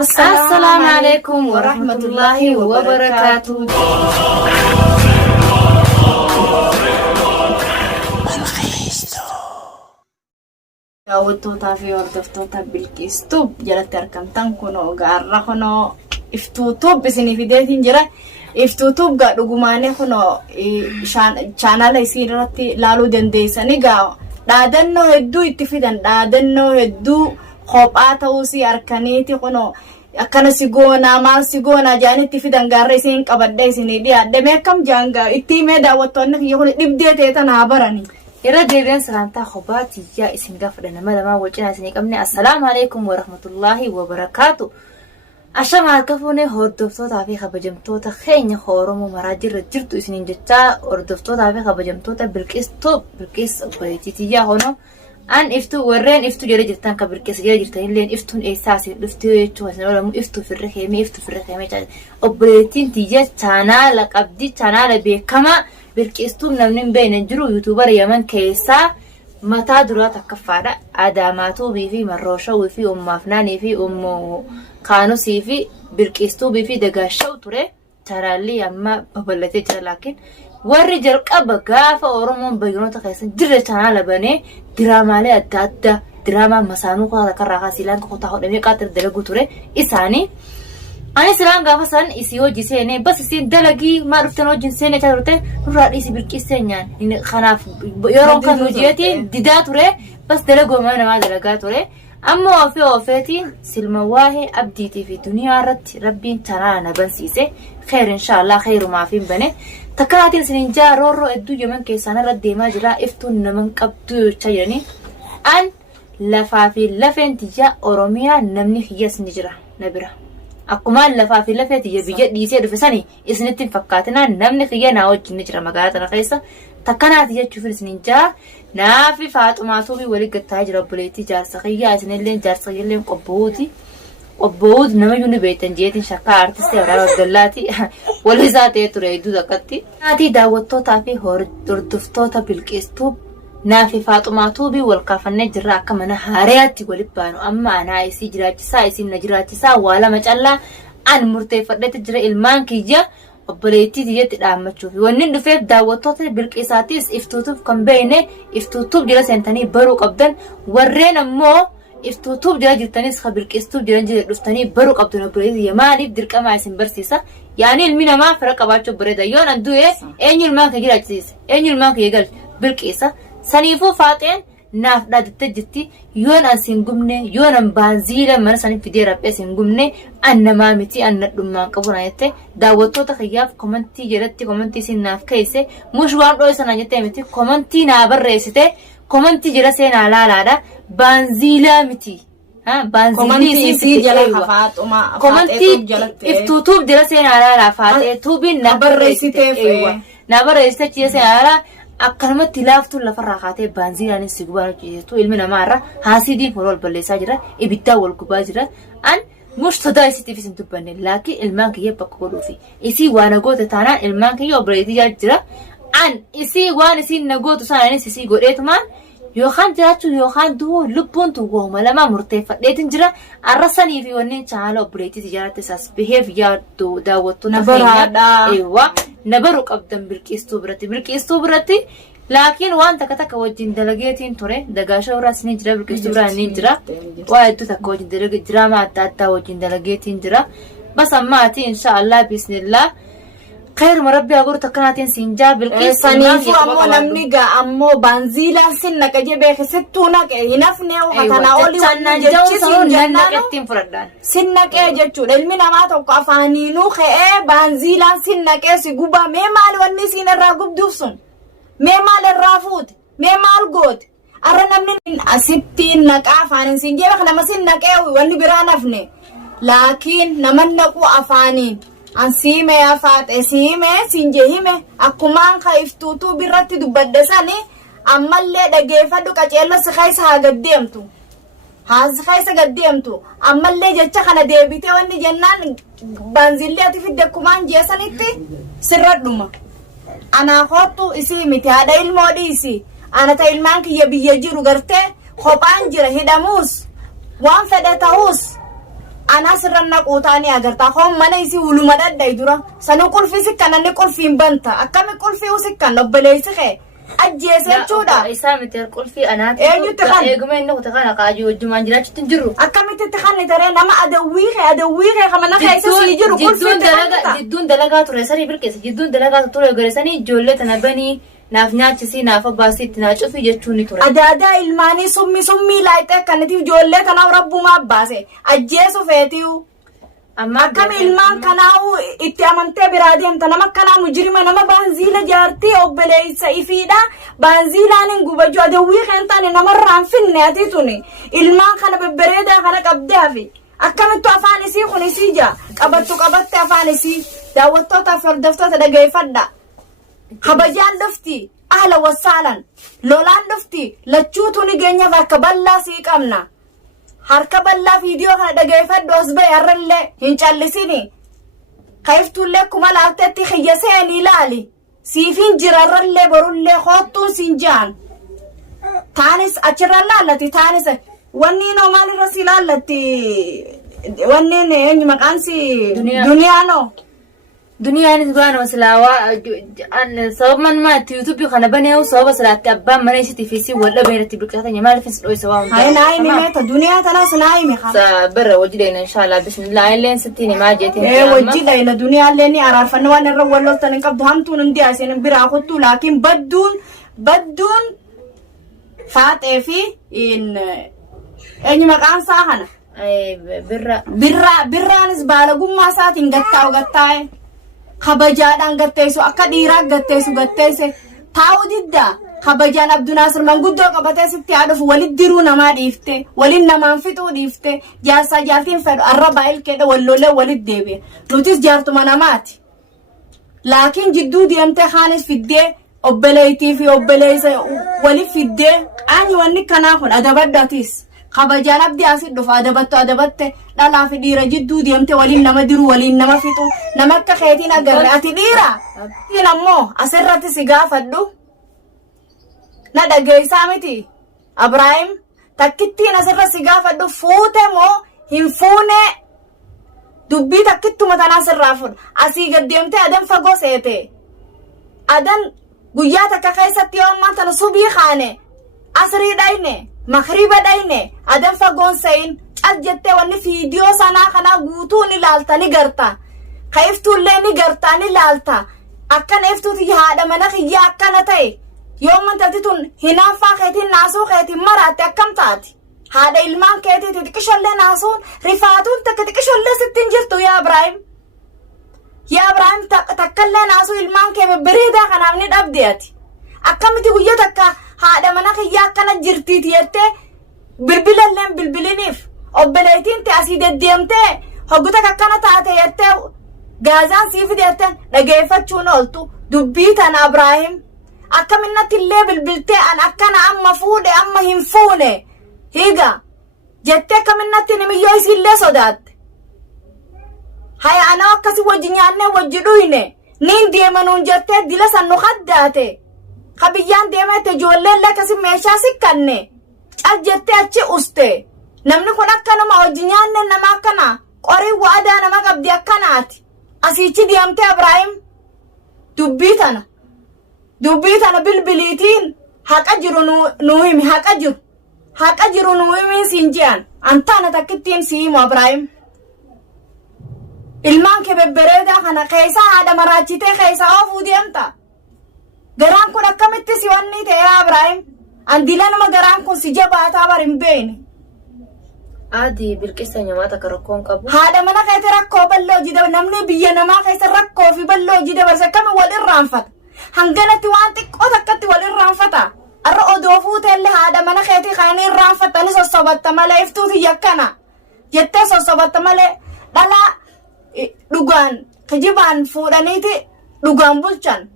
السلام عليكم ورحمة الله وبركاته. daawwattootaa fi hordoftoota bilqistuub jalatti argamtan kunoo gaarra kunoo iftuutuub isinii fideetiin jira. Iftuutuub gaa dhugumaanii kunoo chaanala isin irratti laaluu dandeessanii gaa dhaadannoo hedduu itti fidan, dhaadannoo hedduu kophaa ta'uusii harkaniiti kunoo akkana si goonaa maal si goonaa jaanitti fidan gaarra isin qabadda isinii dhiyaadde meeqam jaangaa itti himee daawwattoonni kiyya kun dhibdee teetan haa barani. Ira deebiin sagantaa kophaati yaa isin gaafadha nama lamaa wajjin isinii qabne. Assalaamu alaykum wa rahmatullahi wa barakaatu. Ashama harkafuune hordoftootaa fi kabajamtoota keenya Oromoo maraa jirtu isiniin jechaa hordoftootaa fi kabajamtoota bilqis obboleettiitii yaa hono an iftu warreen iftu jala jirtan ka bilqis jala jirtan illeen iftuun eessaa isin dhuftuu jechuu isin olamu iftu firre keemee obboleettiin tiyya chaanaala qabdi chaanaala beekamaa bilqistuun namni beeyne jiru yuutuubar Yaman keessaa mataa duraa takkaffaadha. Adaamaatuubii fi marrooshaawii fi ummaafnaanii fi ummoo kaanusii fi bilqistuubii fi dagaashaw ture chaanaalli amma babal'atee jira. Laakiin warri jalqaba gaafa Oromoon bayyanoota keessan jirre chaanaala banee diraamaalee adda addaa diraamaa masaanuu karraa kaasilaan kokotaa hodhamee qaaxir dalagu ture isaanii. Ani silaan gaafa san isi hojii seenee bas isin dalagii maa dhuftan hojiin seenee turte nurraa dhiisi bilqistee nyaan kanaaf yeroo kan hojiitiin didaa ture bas dalagooma namaa dalagaa ture. Amma ofeetiin silma waahee abdiitii fi duniyaa irratti rabbiin chaanaala na bansiise kheer inshaallah kheyrumaa fi bane takkanaatiin isinin jaa roorroo hedduu Yaman keessaan irra deemaa jira iftuun naman qabdu jecha jiranii an lafaa fi lafeen tiyya Oromiyaa namni hiyyas ni jira na bira. Akkuma lafaa fi lafee tiyya biyya dhiisee dhufe sani isinitti fakkaatinaan namni kiyya naa wajjin ni jira magaalaa tana keessa takkanaati jechuuf isinin jaa naafi Faaxumaatu bi wali gattaa jira obboleettii jaarsa kiyyaa isinillee jaarsa kiyyaillee qobbooti nama yuni beektan jeetiin shakkaa artistii Abraa Abdallaati wali isaa ta'ee ture hedduu takkatti. Naatii daawwattootaa fi hordoftoota bilqistuu naafi Faaxumaatu bi wal kaafannee jirra akka mana haareyaatti wali baanu amma anaa isii jiraachisaa isin na jiraachisaa waa lama callaa an murteeffadhetti jira ilmaan kiyya obboleettii tiyyatti dhaammachuuf wanni dhufeef daawwattoota bilqisaatiis iftuutuuf kan beeyne iftuutuuf jira seentanii baruu qabdan warreen ammoo iftuutuuf jira jirtanis ka bilqistuuf jira dhuftanii baruu qabdan obboleettii maaliif dirqamaa isin barsiisa yaani ilmi namaa fira qabaachuu bareeda yoon an du'e eenyu ilmaan kiyya jiraachisiisa eenyu ilmaan kiyya gal bilqisa saniifuu faaxeen naaf dhaadatte jirti yoon an sin gumne yoon an baanziila mana sanin fidee raphee sin gumne an namaa miti an nadhummaan qabu na jette daawwattoota kiyyaaf komantii jedhatti komantii sin naaf keesse mush waan dhoo'e sanaan jettee miti komantii naa barreessite komantii jedha seenaa laalaadha baanziilaa miti. Komantii si jala Faaxuma komantii iftuutuuf jira seenaa laalaa faaxee tuubiin na barreessite chiya seenaa laalaa akkanumatti laaftuun lafarraa kaatee baanziilaanis si gubaa hojjetu ilmi namaarra haasidiin wal balleessaa jira ibiddaa wal gubaa jira an mush sodaa isitiif isin dubbanne laakiin ilmaan kiyya bakka godhuufi isii waa nagoote taanaan ilmaan kiyya obboleettii jira an isii waan isiin nagootu saananis isii godheetumaan yookaan jiraachuu yookaan du'uu lubbuun tuwwauma lama murteeffadheetin jira arrasanii fi wanneen chaanaala obboleettii tijaarratti isaas biheef yaaddu daawwattoota keenya nabaru qabdan bilqistuu biratti laakiin waan takka wajjin dalageetiin ture dagaashaa irraas ni jira bilqistuu biraan ni jira waa hedduu takka wajjin dalagee diraamaa adda addaa wajjin dalageetiin jira bas ammaati inshaallah bismillah خير مربي أقول تكناتين سنجاب بالقيس سنيفو أمو نمنيجا أمو بنزيلا سنك جبه ستونك ينفني وقتنا أولي ونجتش سنجنانو سنك جتشو المنا ما توقع فانينو خي بنزيلا سنك سيقوبا ميمال ونسين الراقب دوفسون ميمال الرافود ميمال قود أرنا من أسبتين نكا فانين سنجيبك لما سنك وني برانفني لكن نمنكو أفانين Ansime ya faate sime sinjehime akumaan ka iftuutuu birratti dubbadesani ammallee dhageeffadhu qaceello si keessa haa gaddeemtu haasi keessa gaddeemtu ammallee jecha kana deebite wanni jennaan baanzillee ati fidde akumaan jeesanitti sirradhuma anaa kottu isii miti haadha ilmoo dhiisi ana ta ilmaan kiyya biyya jiru gartee kophaan jira hidhamuus waan fedhe ta'uus أنا سرنا قوتاني أجرتا هم من يسي ولمدة دايدورا سنقول في سكان نقول في بنتا أكمل كل في وسكان نبلي سخي أجيسة شودا إسامة تقول في أنا إيه يتخان إيه قمنا إنه تخان قاجو الجمعة جلاتش تنجرو أكمل تتخان ترى نما أدويه كمان خايسة سيجرو كل في جدون دلقات رسالي بالكيس جدون دلقات طول جرساني جولة تنبني نافنات سي نافا باسيت ناچو في جتوني تورا أدا إلماني سمي لايته كنتي جولة تنا ربو ما باسه أجيسو فيتيو أما كم إلمان كناو إتيامنتي برادي أنت نما كنا مجرم نما بنزيل جارتي أو بلي سيفيدا بنزيل أنا جوبجو أدوي خنتاني نما رانفين ناتي توني إلمان كنا ببريدا كنا كبدافي أكمل تو أفاني سي خوني سيجا كبتو كبت أفاني سي داوتو تفر دفتو تدقي فدا خبجان دفتي أهلا وسهلا لولان دفتي لتشوتو نجينا فكبلا سيك أمنا هركبلا فيديو كنا دقي فدا أصبي أرلي هنشالسيني خايفتو لكم على أتتي خيسيني لالي سيفين جرارلي برولي خوتو سنجان تانس أشرلا التي تانس واني نومالي رسيلا التي واني نيني مكانسي دنيا نو دنيا نسبان وسلاوا أن سبب من ما تيوتيوب يخنا بني أو سبب سلات أبا منيش تفيسي ولا بيرتي بكرة ما عرفت سلوي سواهم هاي نايمي ميتا دنيا تلاس نايمي خا سبرة وجدنا إن شاء الله بسم الله لين ستيني ما جيتين إيه وجدنا إلى دنيا ليني أعرف أن وانا الرول لو تنقب همتون ندي عشان براخدتو لكن بدون فات في إن أني مكان ساهنا أي برا نسبالة قم ما ساتين قطاي خبجان قطيسو أكا ديراك قطيسو تاو ديدا خبجان عبد ناصر من قدو قبطيسو تعرف ولد ديرونا ما ديفته ولد نمان فتو ديفته جالسا جالتين فدو الربائل كده ولولا ولد ديبه نوتيس جارتو مناماتي لكن جدو ديمته خانس في الدي أبليتي في أبليسي ولي في الدي أني واني كناخن أدباداتيس خبجان عبد أسيد دفع أدبته لا في ديرة جدو ديمته ولي نما ديرو ولي نما فتو نمك خيتين أقرر أتي ديرة تنمو أسرتي سيقافة دو ندا جيسامتي أبراهيم تكتي نسر سيقافة دو فوته مو هنفونه دبي تكتو متناسر رافون أسي قديمته أدن فقو سيته أدن قياتك خيستي يوم ما تنصبي خانه أسري داينه مخريبة داينه أدن فقون سين أجدت واني فيديو سانا خنا قوتو نلالتا نقرتا خيفتو اللي نقرتا نلالتا أكن افتو تي هذا منخي أكن تاي يوم من تتتون هنا فاخيتين ناسو خيتين مراتي أكم تاتي هذا إلمان كيتي تتكشل لي ناسون رفاتون تكتكشل لي ستين جرتو يا إبراهيم تكل لي ناسو إلمان كي ببريدا خنامني دابدياتي أكم تي قوية تكا هذا منخي أكن جرتي تيتي بالبلينيف أبليتين تأسيد الديمتي هقولك أكنا تاتي يتي غازان سيفي ديتن نجيفتشون قلتو دبيت أنا إبراهيم أكملنا تلي بالبلتي أنا أكنا أما فودي أما هنفوني هيجا جتة كملنا تنمي يسير لي صدات هاي أنا أكسي وجنياني وجدويني نين ديمانون جتة دلس أنو خداتي خبيان ديما تجولي لكسي ميشا سكني أجتة أتشي أستي namni kun akka nama wajjin nyaanne nama akkana qorii waadaa nama qabdi akkanaati asiichi deemtee Ibrahim dubbii tana bilbiliitiin haqa jiru nuu himi haqa jiru nuu himi siin ji'an antaana takkittiin si himu Ibrahim ilmaan kee bebbereedaa kana keessa haadha maraachitee keessa oofuu deemta garaan kun akkamitti si wanni ta'e Ibrahim an dilanuma garaan kun si jabaataa bar hin beekne عادي بالقصة نماذج كركون قبل هذا من غير ركوب باللوجي ده نمني بيجنا ما غير ركوب في باللوجي ده بس كم ولي رانفت هنجنتي وانتك أذكرتي ولي رانفتا الرؤدوفوت اللي هذا من غير خاني رانفت أنا صوبت ملا يفتوتي يكنا يتسو صوبت ملا لا لغان كجبان فورانيتي لغان بولشان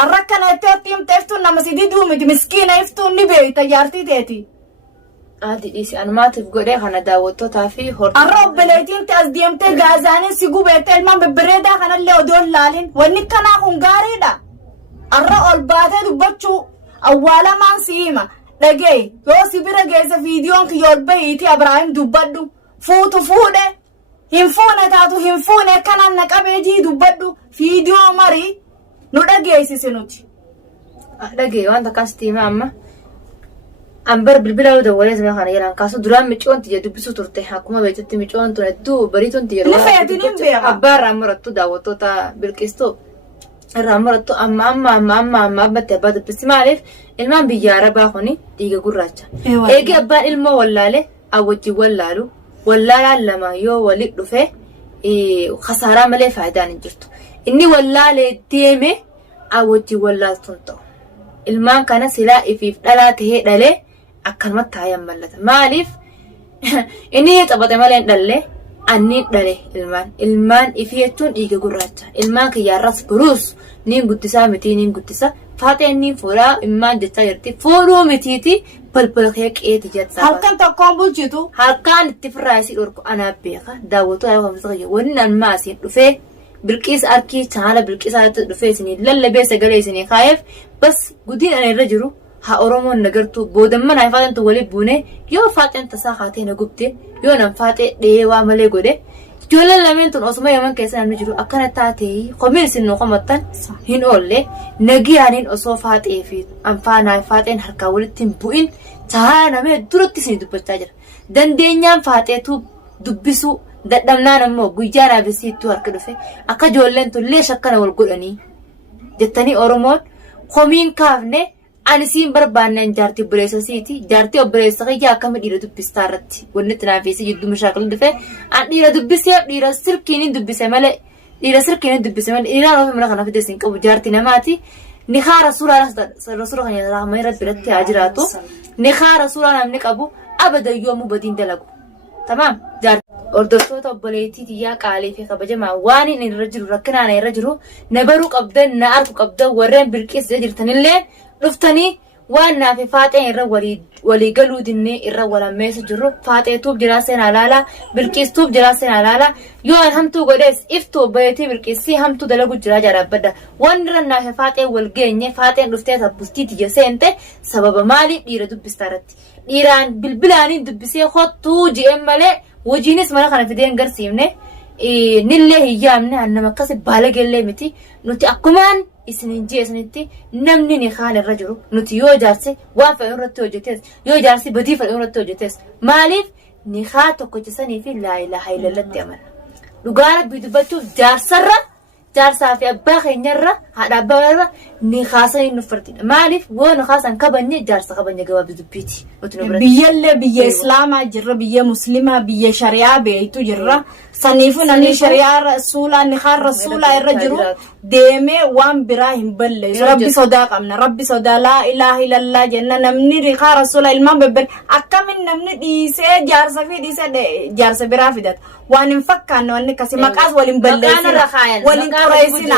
الركنا يتيم تفتو نمسيدي دومي مسكينة يفتو نبي تجارتي تيتي عادي إيش أنا ما تفقدي خنا داوتو تافي هور الرب بليتين تأزديم تجازانين سيجو بيتل ما ببريدا خنا اللي أدول لالين ونكنا خنجاري دا الرب الباتة دبتشو أولا ما سيما لجي يو سيبرا جيز فيديو أنك يربي إتي إبراهيم دبادو فوتو فوده hinfuune taatu hinfuune kanaan naqabee jii dubbadhu fiidiyoo marii nu dhageessisi nuti. Dhagee waan takkaas tiima amma ambar bilbila yoo dawwalee zama kana yeraan kaasu duraan micoon tiyya dubbisuu turte akkuma beektutti micoon tun hedduu bariituun tiyya lafa yaadiniin beeka abbaa irraa murattu daawwattoota bilqistuu irraa murattu amma abbatti abbaa dubbisi maaliif ilmaan biyya arabaa kuni dhiiga gurraacha eegi abbaan ilmoo wallaale awwajjii wallaalu wallaalaan lama yoo walit dhufe khasaaraa malee faayidaan hin jirtu inni wallaalee deeme awwajjii wallaaltuun ta'u ilmaan kana silaa ifiif dhalaa tahee dhalee akkanumatti taayan mallata maaliif inni xaphate malee dhalle anni dhale ilmaan ifii jechuun dhiiga gurraacha ilmaan kiyyaarras buruus niin guddisaa miti niin guddisa faaxeen niin fuudhaa ilmaan jechaa jirti fuudhuu mitiiti balbala kee qeeti jetsaa halkan tokkoon bulchitu halkaan itti firraa isii dhorku anaaf beeka daawwatoo ayoo kamsa kiyya wanni anmaa asiin dhufee bilqiis arkii chaala bilqiisaatti dhufee isinii lallabee sagalee isinii kaayeef bas gudiin ana irra jiru haa oromoon nagartuu boodamman haa faaxantu waliin buune yoo faaxeen tasaa haatee na gubte yoo nan faaxee dhehee waa malee godhe ijoolleen lameen tun osuma yaman keessa namni jiru akkana taatee komiin isin nu qomattan hin oolle nagiyaaniin osoo faaxee fi anfaanaa faaxeen harkaa walitti hin bu'in chaala namee duratti isinii dubbachaa jira dandeenyaan faaxeetu dubbisuu dadhabnaan ammoo guyyaa raabisiittuu harka dhufe akka ijoolleen tullee shakkana wal godhanii jettanii oromoon komiin kaafne ani siin barbaanneen jaartii obboleessasiiti jaartii obboleessa kiyyaa akkami dhiira dubbistaa irratti wanni itti naafeessi jidduu mashaakala dhufe an dhiira dubbiseef dhiira sirkiin dubbise malee dhiiraan ofii mana kana fide siin qabu jaartii namaati ni haara suuraa kan rahmanii rabbi irratti haa jiraatu ni haara suuraa namni qabu abadayyoo mubadiin dalagu tamaam jaartii hordoftoota obboleettii tiyyaa qaalii fi kabajamaa waan inni irra jiru rakkinaan irra jiru na baruu qabdan na arku qabdan warreen bilqiisa jirtanillee dhuftanii waan naaf faaxeen irra walii galuu dinnee irra walammeessu jirru faaxeetuuf jiraaseen alaala bilqiistuuf jiraaseen alaala yoo an hamtuu godhees iftuu obboleettii bilqiisii hamtuu dalagu jiraa jaarabbadda waan irra naaf faaxeen wal geenye faaxeen dhuftee tabbustii tiyya seente sababa maaliif dhiira dubbistaa irratti dhiiraan bilbilaaniin dubbisee hottuu ji'een malee wajiinis mana kana fideen garsiifne nillee hiyyaamne annama akkasi baalageellee miti nuti akkumaan isinin jeesanitti namni ni kaan irra jiru nuti yoo jaarsi waan fa'e irratti hojjetes yoo jaarsi badii fa'e irratti hojjetes maaliif ni kaa tokkochisanii fi laa ilaaha illallatti amana dhugaa rabbii dubbachuuf jaarsaa fi abbaa keenyarra haadha abbaa irra ni kaasanii nu fardidha maaliif woo ni kaasan kabanye jaarsa kabanye gabaabdi dubbiiti biyyallee biyya islaamaa jirra biyya muslimaa biyya shari'aa beeytu jirra saniifu namni shari'aa rasuulaa ni kaan rasuulaa irra jiru deemee waan biraa hin balleessu rabbi sodaa qabna rabbi sodaa laa ilaaha illallah jenna namni ni kaan rasuulaa ilmaan bebbel akkamin namni dhiisee jaarsa fi dhiisee jaarsa biraa fidata waan hin fakkaanne wanni kasi maqaas waliin balleessina waliin qoreessina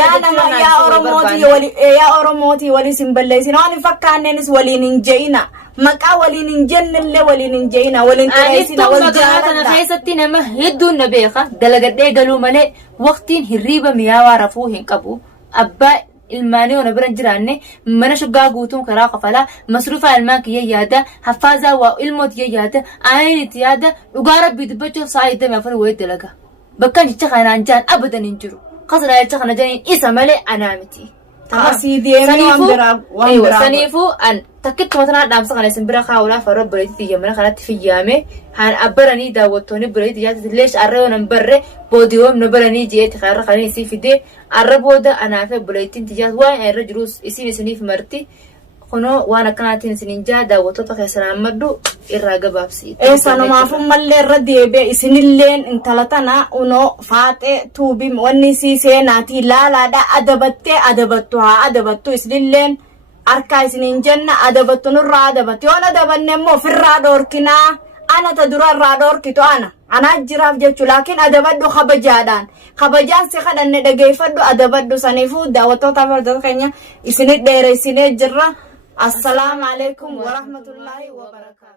yaa nama yaa oromootii waliin sin balleessina waan hin fakkaanneenis waliin hin je'ina maqaa waliin hin jennillee waliin hin je'ina waliin qoreessina wal jaalladha keessatti nama hedduun na beeka dalagadhee galuu malee waqtiin hirriiba miyaawaa rafuu hin qabu abbaa ilmaanii ona biran jiraanne mana shuggaa guutuun karaa qofalaa masruufaa ilmaan kiyya yaada hafaazaa waa ilmoot kiyya yaada aaniin itti yaada dhugaa rabbii dubbachuuf sa'a 24 wayii dalaga bakka jecha kanaan jaan abadan hin jiru qasada jecha kana janiin isa malee anaa miti saniifuu an takkitti matanaa dhaamsa kana isin bira kaawulaa farra buleetii xiyya mana kanatti fiyyaame haan abbaranii daawwattoonni buleetii jaatatti illee arra yoo nan barre boodiyoom na baranii jeetti kaarra kaneen isii fidee arra booda anaafe buleettiin tiyyaat waan irra jirus isin isiniif marti kunoo waan akkanaatiin isiniin jaa daawwattoota keessanaan maddu irraa gabaabsi sanumaafuu mallee irra deebi'e isinilleen intala tana unoo faaxee tuubii wanni sii seenaatii laalaadha adabattee adabattu haa adabattu isinilleen harkaa isiniin jenna adabattu nurraa adabattu yoon adabanne immoo ofirraa dhoorkinaa ana ta dura irraa dhoorkitu anaa jiraaf jechuu laakiin adabadhu kabajaan si kadhanne dhageeffadhu adabadhu saniifuu daawwattoota hordoftoota keenya isinit dheeressinee jirra. السلام عليكم ورحمة الله وبركاته.